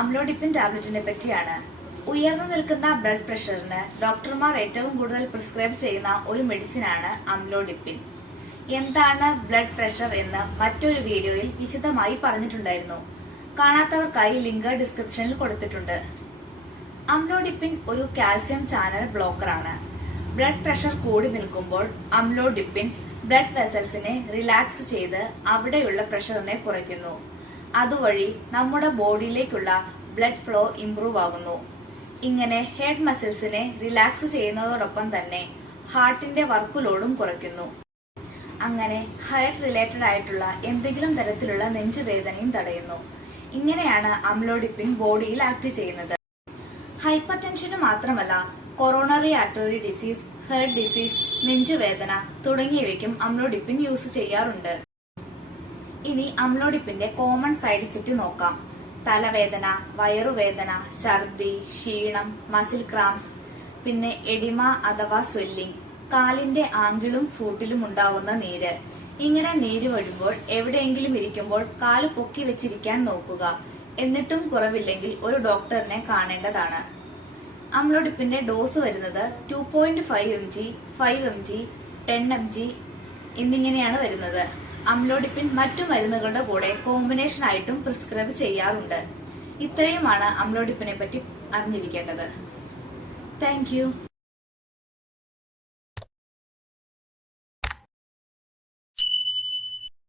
അമ്ലോഡിപ്പിൻ ടാബ്ലറ്റിനെ പറ്റിയാണ്. ഉയർന്നു നിൽക്കുന്ന ബ്ലഡ് പ്രഷറിന് ഡോക്ടർമാർ ഏറ്റവും കൂടുതൽ പ്രിസ്ക്രൈബ് ചെയ്യുന്ന ഒരു മെഡിസിൻ ആണ് അമ്ലോഡിപ്പിൻ. എന്താണ് ബ്ലഡ് പ്രഷർ എന്ന് മറ്റൊരു വീഡിയോയിൽ വിശദമായി പറഞ്ഞിട്ടുണ്ടായിരുന്നു. കാണാത്തവർക്കായി ലിങ്ക് ഡിസ്ക്രിപ്ഷനിൽ കൊടുത്തിട്ടുണ്ട്. അമ്ലോഡിപ്പിൻ ഒരു കാൽസ്യം ചാനൽ ബ്ലോക്കറാണ്. ബ്ലഡ് പ്രഷർ കൂടി നിൽക്കുമ്പോൾ അമ്ലോഡിപ്പിൻ ബ്ലഡ് വെസൽസിനെ റിലാക്സ് ചെയ്ത് അവിടെയുള്ള പ്രഷറിനെ കുറയ്ക്കുന്നു. അതുവഴി നമ്മുടെ ബോഡിയിലേക്കുള്ള ബ്ലഡ് ഫ്ലോ ഇംപ്രൂവ് ആകുന്നു. ഇങ്ങനെ ഹെഡ് മസിൽസിനെ റിലാക്സ് ചെയ്യുന്നതോടൊപ്പം തന്നെ ഹാർട്ടിന്റെ വർക്ക് ലോഡും കുറയ്ക്കുന്നു. അങ്ങനെ ഹാർട്ട് റിലേറ്റഡ് ആയിട്ടുള്ള എന്തെങ്കിലും തരത്തിലുള്ള നെഞ്ചുവേദനയും തടയുന്നു. ഇങ്ങനെയാണ് അമ്ലോഡിപ്പിൻ ബോഡിയിൽ ആക്ട് ചെയ്യുന്നത്. ഹൈപ്പർ ടെൻഷന് മാത്രമല്ല coronary artery disease heart disease നെഞ്ചുവേദന തുടങ്ങിയവയ്ക്കും അമ്ലോഡിപ്പിൻ യൂസ് ചെയ്യാറുണ്ട്. ഇനി അമ്ലോഡിപ്പിന്റെ കോമൺ സൈഡ് ഇഫക്റ്റ് നോക്കാം. തലവേദന വയറുവേദന ഛർദി ക്ഷീണം മസിൽ ക്രാംസ് പിന്നെ എഡിമ അഥവാ സ്വെല്ലിംഗ് കാലിന്റെ ആങ്കിളും ഫൂട്ടിലും ഉണ്ടാവുന്ന നീര്. ഇങ്ങനെ നീര് വരുമ്പോൾ എവിടെയെങ്കിലും ഇരിക്കുമ്പോൾ കാൽ പൊക്കി വെച്ചിരിക്കാൻ നോക്കുക. എന്നിട്ടും കുറവില്ലെങ്കിൽ ഒരു ഡോക്ടറിനെ കാണേണ്ടതാണ്. അമ്ലോഡിപ്പിന്റെ ഡോസ് വരുന്നത് two point five M G five M G ten M G എന്നിങ്ങനെയാണ് വരുന്നത്. അമ്ലോഡിപ്പിൻ മറ്റു മരുന്നുകളുടെ കൂടെ കോമ്പിനേഷൻ ആയിട്ടും പ്രിസ്ക്രൈബ് ചെയ്യാറുണ്ട്. ഇത്രയുമാണ് അമ്ലോഡിപ്പിനെ പറ്റി അറിഞ്ഞിരിക്കേണ്ടത്. താങ്ക്